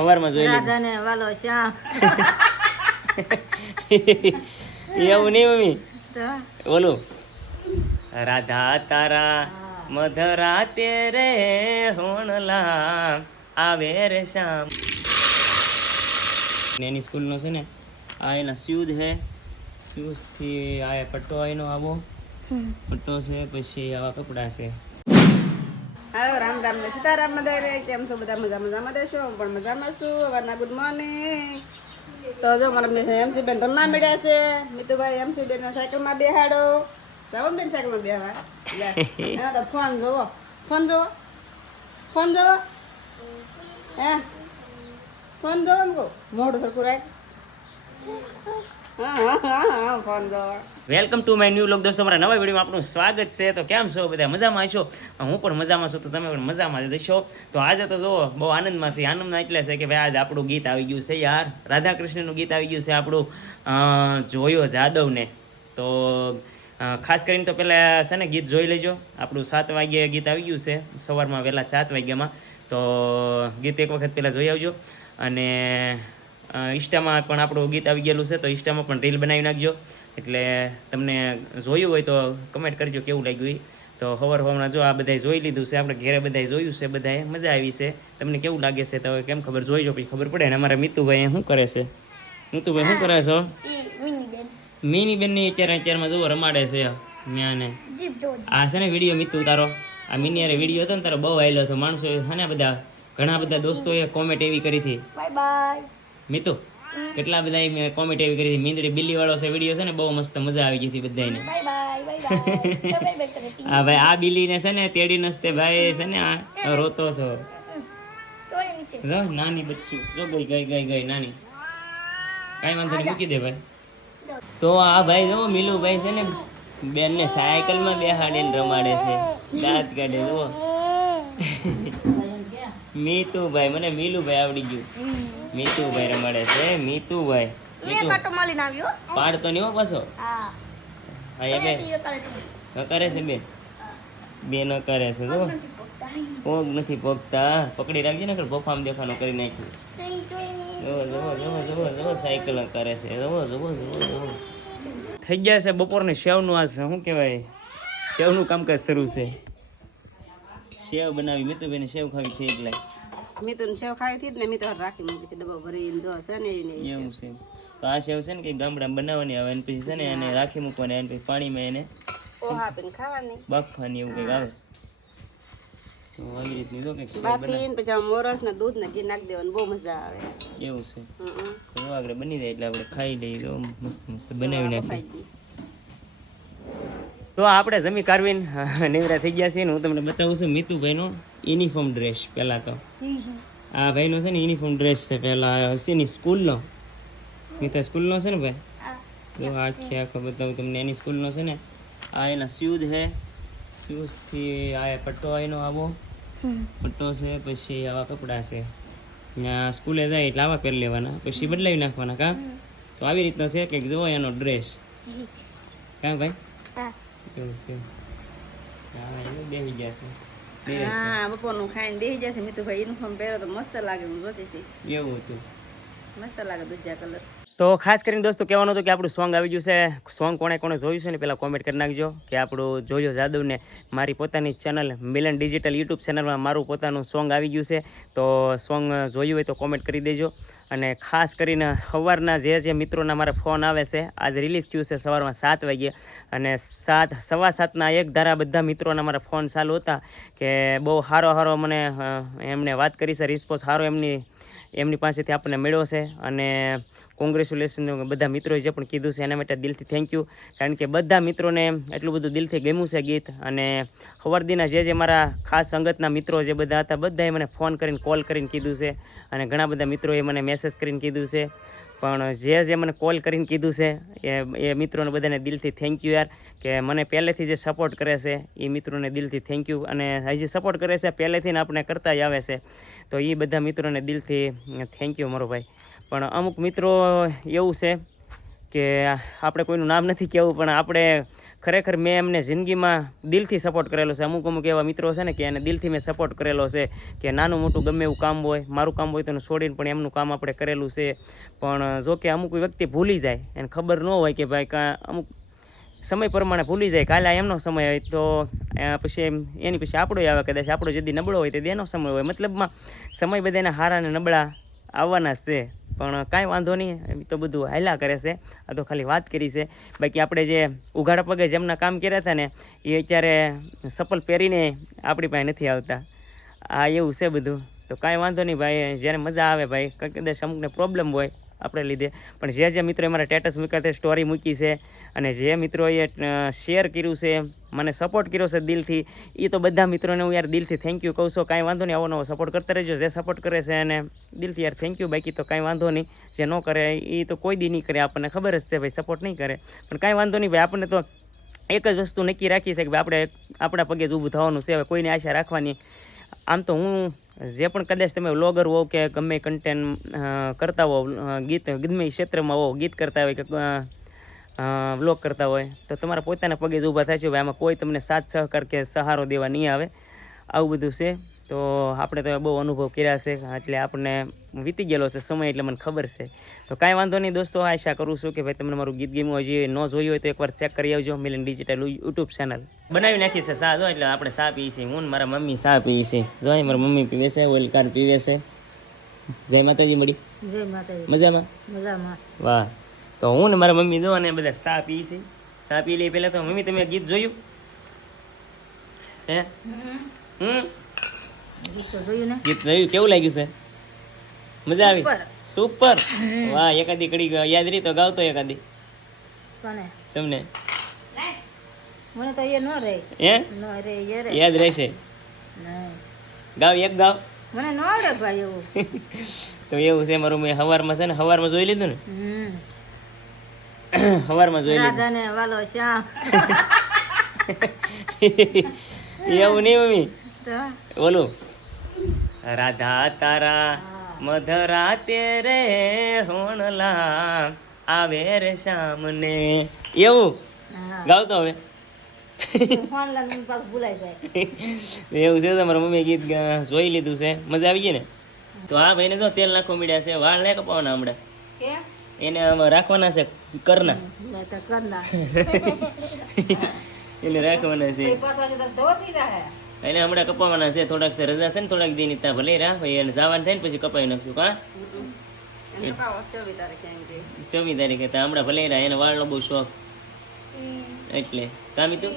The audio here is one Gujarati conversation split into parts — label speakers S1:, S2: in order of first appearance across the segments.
S1: સવારમાં જોઈ
S2: રાધાને વાલો શ્યામ.
S1: એવું નહીં મમ્મી? બોલો. રાધા તારા મધરા તેરે હોણલા આવે રે શ્યામ. નેની સ્કૂલનો છે ને આ એના શૂઝ છે. શૂઝથી આ પટ્ટો એનો આવો. પટ્ટો છે પછી આવા કપડાં છે.
S3: રામ રામ ને સીતારામ મદારે કેમ છો બધા? મજા મજામાં દેશો હું પણ મજામાં છું. સવારના ગુડ મોર્નિંગ તો જો મારા એમસી બેન રમવા મળ્યા છે. મિતુભાઈ એમસી બેન સાયકલમાં બેહાડો. જાઓ બેન સાયકલમાં બેહવા. એના તો ફોન જોવો. ફોન જોવો. ફોન જોવો. હે? ફોન જોવો એમ કહું. મોઢું સરખું રાખ.
S1: વેલકમ ટુ માય ન્યૂ લોક દોસ્તો મારા નવા વિડીયોમાં આપનું સ્વાગત છે. તો કેમ છો? બધા મજામાં છો હું પણ મજામાં છું. તો તમે પણ મજામાં જશો તો આજે તો જુઓ, બહુ આનંદમાં છે આનંદમાં એટલે છે કે ભાઈ, આજે આપણું ગીત આવી ગયું છે યાર. રાધા કૃષ્ણનું ગીત આવી ગયું છે આપણું. જોયો જાદવને. તો ખાસ કરીને તો પહેલાં છે ને, ગીત જોઈ લેજો. આપણું સાત વાગ્યે ગીત આવી ગયું છે. સવારમાં વહેલા સાત વાગ્યામાં. તો, ગીત એક વખત પહેલાં જોઈ આવજો. અને ઇન્સ્ટામાં પણ આપણું ગીત આવી ગયેલું છે તો ઇન્સ્ટામાં પણ રીલ બનાવી નાખજો. એટલે તમને જોયું હોય તો કમેન્ટ કરજો કેવું લાગ્યું તો હવર હમણાં જો આ બધાએ જોઈ લીધું છે આપણે ઘરે બધાએ જોયું છે બધાએ મજા આવી છે. તમને કેવું લાગે છે તો કેમ ખબર? જોઈજો પછી ખબર પડે ને અમારા મિતુભાઈ શું કરે છે? મિતુભાઈ શું કરે છો? મિની બેનની અત્યારે અત્યારમાં જુઓ રમાડે છે મેં આ છે ને વીડિયો મિતુ તારો. આ મિની અરે વીડિયો હતો ને તારો બહુ આવેલો હતો. માણસો છે ને બધા ઘણા બધા દોસ્તોએ કોમેન્ટ એવી કરી હતી. મિતુ કેટલા બધા મેં કોમેન્ટ એવી કરી મીંદડી બિલ્લી વાળો છે વીડિયો છે ને બહુ મસ્ત મજા આવી ગઈ હતી બધાને હા ભાઈ આ બિલ્લીને છે ને તેડી નસ્તે ભાઈ છે ને આ રોતો હતો. જો નાની બચ્ચી. જો ગઈ ગઈ ગઈ ગઈ નાની. કાંઈ વાંધો નહીં મૂકી દે ભાઈ. તો આ ભાઈ જો મિલુભાઈ છે ને બેન ને સાયકલમાં બેહાડીને રમાડે છે. દાંત કાઢે જુઓ. મીતુભાઈ મને મીલુભાઈ આવડી ગયું. મીતુભાઈ રમાડે છે. મીતુભાઈ મીતુ. પાડતો નહીં હો પાછો. હા. એ બે. ન કરે છે બે. બે ન કરે છે જો. પગ નથી પગતા પકડી રાખજે ને બફામ દેખાનો કરી નાખ્યું જુઓ જુઓ જુઓ જુઓ જુઓ સાયકલ કરે છે. જુઓ જુઓ જુઓ જુઓ થઈ ગયા છે બપોરની સેવનું આ શું કહેવાય? સેવનું કામકાજ શરૂ છે. સેવ બનાવી મેં બેને સેવ ખાવી છે એટલે.
S3: મેં તો સેવ ખાવી હતી ને મિતુ રાખી મૂકી હતી ડબ્બો ભરીને જો છે ને એવી
S1: એવું છે. તો આ સેવ છે ને કંઈક ગામડામાં બનાવવાની આવે અને પછી છે ને એને રાખી મૂકવાની અને પછી પાણીમાં એને
S3: ઓહા આપીને ખાવાની.
S1: બાફવાની એવું કંઈક આવે. તો આવી રીતની જો કંઈક
S3: બાફીને પછી આમ મોરસ ને દૂધ ને ઘી નાખી દેવાનું બહુ મજા આવે.
S1: એવું છે. તો આગળ બની જાય એટલે આપણે ખાઈ લઈએ મસ્ત મસ્ત બનાવી નાખીએ. તો આપણે જમી કારવીન નેવરા થઈ ગયા છે ને હું તમને બતાવું છું મિતુભાઈનો યુનિફોર્મ ડ્રેસ પહેલાં તો. આ ભાઈનો છે ને યુનિફોર્મ ડ્રેસ છે પહેલાં શેની સ્કૂલનો. મિતા સ્કૂલનો છે ને ભાઈ? તો આખે આખો બતાવું તમને એની સ્કૂલનો છે ને. આ એના શૂઝ છે. શૂઝથી આ પટ્ટો એનો આવો. પટ્ટો છે પછી આવા કપડાં છે. ત્યાં સ્કૂલે જાય એટલે આવા પહેરી લેવાના પછી બદલાવી નાખવાના કા? તો આવી રીતનો છે કંઈક જોવો એનો ડ્રેસ કાં ભાઈ? હા. છે
S3: હા બપોરનું ખાઈને બેસી જશે મેં તો યુનિફોર્મ પહેરો તો મસ્ત લાગે હું જોતી હતી
S1: એવું હતું.
S3: મસ્ત લાગે દુજા કલર
S1: તો ખાસ કરીને દોસ્તો, કહેવાનું હતું કે આપણું સોંગ આવી ગયું છે. સોંગ કોણે કોણે જોયું છે ને પહેલાં કોમેન્ટ કરી નાખજો કે આપણું જોયો જાદવને મારી પોતાની ચેનલ મિલન ડિજિટલ યુટ્યુબ ચેનલમાં મારું પોતાનું સોંગ આવી ગયું છે. તો સોંગ જોયું હોય તો કોમેન્ટ કરી દેજો. અને ખાસ કરીને સવારના જે જે મિત્રોના મારા ફોન આવે છે, આજે રિલીઝ થયું છે સવારમાં સાત વાગ્યે અને સાત, સવા સાતના એક ધારા બધા મિત્રોના મારા ફોન ચાલુ હતા કે બહુ સારો સારો મને એમને વાત કરી છે. રિસ્પોન્સ સારો એમની એમની પાસેથી આપણને મેળવશે અને કોંગ્રેચ્યુલેશન બધા મિત્રોએ જે પણ કીધું છે એના માટે દિલથી થેન્ક યુ કારણ કે બધા મિત્રોને એટલું બધું દિલથી ગમ્યું છે ગીત. અને ખબરદીના જે જે મારા ખાસ સંગતના મિત્રો જે બધા હતા, બધાએ મને ફોન કરીને કોલ કરીને કીધું છે. અને ઘણા બધા મિત્રોએ મને મેસેજ કરીને કીધું છે. પણ જે જે મને કોલ કરીને કીધું છે, એ એ મિત્રોને બધાને દિલથી થેન્ક યુ યાર, કે મને પહેલેથી જે સપોર્ટ કરે છે, એ મિત્રોને દિલથી થેન્ક યુ અને હજી સપોર્ટ કરે છે, પહેલેથી ને આપણે કરતા આવે છે. તો એ બધા મિત્રોને દિલથી થેન્ક યુ મારો ભાઈ. પણ અમુક મિત્રો એવું છે કે આપણે કોઈનું નામ નથી કહેવું, પણ આપણે ખરેખર મેં એમને જિંદગીમાં દિલથી સપોર્ટ કરેલો છે. અમુક અમુક એવા મિત્રો છે ને કે એને દિલથી મેં સપોર્ટ કરેલો છે કે નાનું મોટું ગમે એવું કામ હોય, મારું કામ હોય તો એને છોડીને પણ એમનું કામ આપણે કરેલું છે. પણ જો કે અમુક વ્યક્તિ ભૂલી જાય, એને ખબર ન હોય કે ભાઈ કાં અમુક સમય પ્રમાણે ભૂલી જાય, કાલે એમનો સમય હોય તો પછી એની પછી આપણો આવે, કદાચ આપણો જેદી નબળો હોય તે એનો સમય હોય. મતલબમાં સમય બધાને હારા ને નબળા આવવાના છે. પણ કાંઈ વાંધો નહીં તો બધું હાયલા કરે છે. આ તો ખાલી વાત કરી છે. બાકી આપણે જે ઉઘાડા પગે જેમના કામ કર્યા હતા ને, એ અત્યારે સપલ પહેરીને આપણી પાસે નથી આવતા. આ એવું છે બધું. તો કાંઈ વાંધો નહીં ભાઈ, જ્યારે મજા આવે ભાઈ. કદાચ અમુકને પ્રોબ્લેમ હોય આપણે લીધે. પણ જે જે મિત્રોએ મારા સ્ટેટસ મૂક્યા તે સ્ટોરી મૂકી છે અને જે મિત્રોએ શેર કર્યું છે, મને સપોર્ટ કર્યો છે દિલથી એ તો બધા મિત્રોને હું યાર દિલથી થેન્ક યુ કહું છું. કાંઈ વાંધો નહીં, આવો નવો સપોર્ટ કરતા રહેજો. જે સપોર્ટ કરે છે અને દિલથી યાર થેન્ક યુ બાકી તો કાંઈ વાંધો નહીં, જે ન કરે એ તો કોઈ દી નહીં કરે, આપણને ખબર જ છે ભાઈ સપોર્ટ નહીં કરે. પણ કાંઈ વાંધો નહીં, ભાઈ આપણને તો એક જ વસ્તુ નક્કી રાખી છે કે ભાઈ આપણે આપણા પગે જ ઊભું થવાનું છે, હવે કોઈની આશા રાખવાની આમ તો હું જે પણ કદાચ તમે વ્લોગર હોવ કે ગમે કન્ટેન્ટ કરતા હોવ ગીત ગમે ક્ષેત્રમાં હોવ, ગીત કરતા હોય કે વ્લોગ કરતા હોય, તો તમારા પોતાના પગે જ ઊભા થાય છે. આમાં કોઈ તમને સાથ સહકાર કે સહારો દેવા નહીં આવે. આવું બધું છે. તો આપણે તો બહુ અનુભવ કર્યા છે એટલે આપણને વીતી ગયેલો છે સમય એટલે મને ખબર છે. તો કાંઈ વાંધો નહીં દોસ્તો આશા કરું છું કે ભાઈ તમને મારું ગીત ગમ્યું હજી ન જોયું હોય તો એકવાર ચેક કરી આવજો મિલન ડિજિટલ યુટ્યુબ ચેનલ બનાવી નાખી છે સા જો એટલે આપણે સા પીએ છીએ. હું મારા મમ્મી સા પીએ છીએ. જો મારા મમ્મી પીવે છે ઓલકાર પીવે છે. જય માતાજી મળી.
S3: જય માતાજી.
S1: મજામાં?
S3: મજામાં.
S1: વાહ. તો હું ને મારા મમ્મી જો અને બધા સા પી છે સા પી લઈ પહેલાં તો મમ્મી તમે ગીત જોયું? હે? હમ?
S3: ગીત જોયું
S1: કેવું લાગ્યું છે? મજા આવી? સુપર વાહ એકાદી કડી યાદ રહી તો ગાવતો એકાદી. તમને?
S3: મને તો એ ન રહે
S1: હે?
S3: ન રે
S1: યાદ રહેશે? ગાવ એક ગાવ.
S3: મને ન આવડે ભાઈ એવું.
S1: તો એવું છે મારું મેં હવારમાં છે ને હવારમાં જોઈ લીધું ને? હવારમાં જોઈ લીધું.
S3: ને વાલો શ્યામ.
S1: એવું નહીં મમ્મી? બોલું. રાધા તારા મધરાતે રે હોણલા આવે રે શામને. એવું? ગાવતો હવે? એવું છે તમારા મમ્મી ગીત ગા- જોઈ લીધું છે. મજા આવી ગઈ ને? તો આ ભાઈને તો તેલ નાખવા મળ્યા છે. વાળ નહીં કપાવવાના હમણાં. એને રાખવાના છે કરના. એને રાખવાના છે. એને હમણાં કપાવવાના છે થોડાક છે રજા છે ને થોડાક દિન ત્યાં ભલે રા ભાઈ અને જવાનું થાય ને પછી કપાવી નાખશું કા? ચોવીસ તારીખે તો હમણાં ભલે રહ્યા એને વાળનો બહુ શોખ. એટલે કામી તું?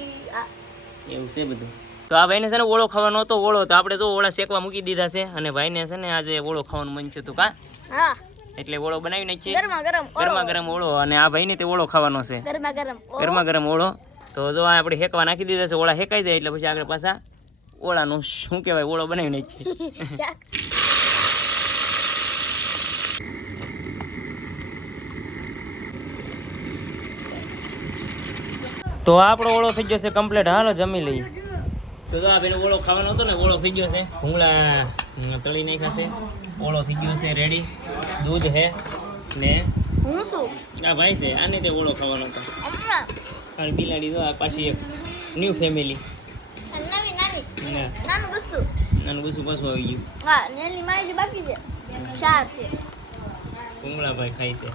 S1: એવું છે બધું. તો આ ભાઈને છે ને ઓળો ખાવાનો હતો ઓળો તો આપણે જો ઓળા શેકવા મૂકી દીધા છે અને ભાઈને છે ને આજે ઓળો ખાવાનું મન છે તું કા?
S2: હા.
S1: એટલે ઓળો બનાવી નાખીએ.
S2: ગરમા ગરમ
S1: ગરમા ગરમ ઓળો અને આ ભાઈને તે ઓળો ખાવાનો છે.
S2: ગરમા ગરમ
S1: ગરમા ગરમ ઓળો. તો જો આ આપણે હેકવા નાખી દીધા છે ઓળા હેકાઈ જાય એટલે પછી આગળ પાછા ઓળાનું શું કહેવાય? ઓળો બનાવીને
S2: છે.
S1: તો આપણો ઓળો થઈ ગયો છે કમ્પ્લીટ હાલો જમી લઈએ. તો જો આ ઓળો ખાવાનો હતો ને ઓળો થઈ ગયો છે. ભૂંગળા તળી નાખ્યા છે. ઓળો થઈ ગયો છે રેડી દૂધ છે ને
S2: હું શું?
S1: આ ભાઈ છે આને તે ઓળો ખાવાનો હતો.
S2: અમ્મા.
S1: આ બિલાડી તો આ પાછી એક ન્યૂ ફેમિલી ના?
S2: નાનું બસ્સુ
S1: નાનું બધું પાછું આવી ગયું.
S2: હા નાની મારી બાકી છે. ચાર છે.
S1: ખાય છે.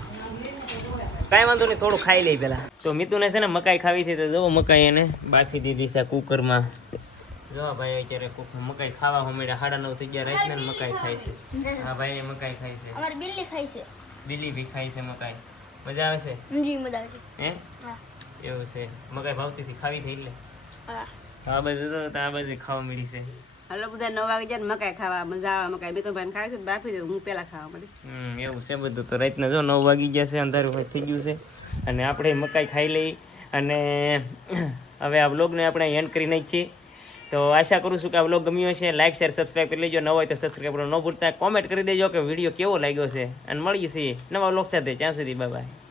S1: કાંઈ વાંધો નહીં થોડું ખાઈ લઈ પેલા. તો મિતુને છે ને મકાઈ ખાવી હતી તો જો મકાઈ એને બાફી દીધી છે કુકરમાં. જો ભાઈ અત્યારે કુક મકાઈ ખાવા હમણાં સાડા નવ થઈ ગયા રાઈસ ને મકાઈ ખાય છે. હા ભાઈ મકાઈ ખાય છે.
S2: અમારી બિલ્લી ખાય છે.
S1: બિલ્લી બી ખાય છે મકાઈ. મજા આવે છે?
S2: જી મજા આવે છે.
S1: હે? એવું છે. મકાઈ ભાવતી હતી ખાવી થઈ એટલે?
S2: હા.
S1: આ બાજુ તો આ બાજુ ખાવા મળી છે
S3: હાલો બધા નવ વાગે જાય ને મકાઈ ખાવા મજા આવે મકાઈ. બે તો ભાઈ ખાય છે બાફી દે હું પેલા ખાવા મળી
S1: હમ એવું છે બધું તો રાતના જો નવ વાગી ગયા છે અંધારું થઈ ગયું છે. અને આપણે મકાઈ ખાઈ લઈ અને હવે આ બ્લોગને આપણે એન્ડ કરી નાખીએ. તો આશા કરું છું કે આ બ્લોગ ગમ્યો હશે. લાઇક શેર સબસ્ક્રાઈબ કરી લેજો. ન હોય તો સબસ્ક્રાઈબ કરવાનું ન ભૂલતા. કોમેન્ટ કરી દેજો કે વીડિયો કેવો લાગ્યો છે. અને મળીએ છીએ નવા બ્લોગ સાથે. ત્યાં સુધી બાય બાય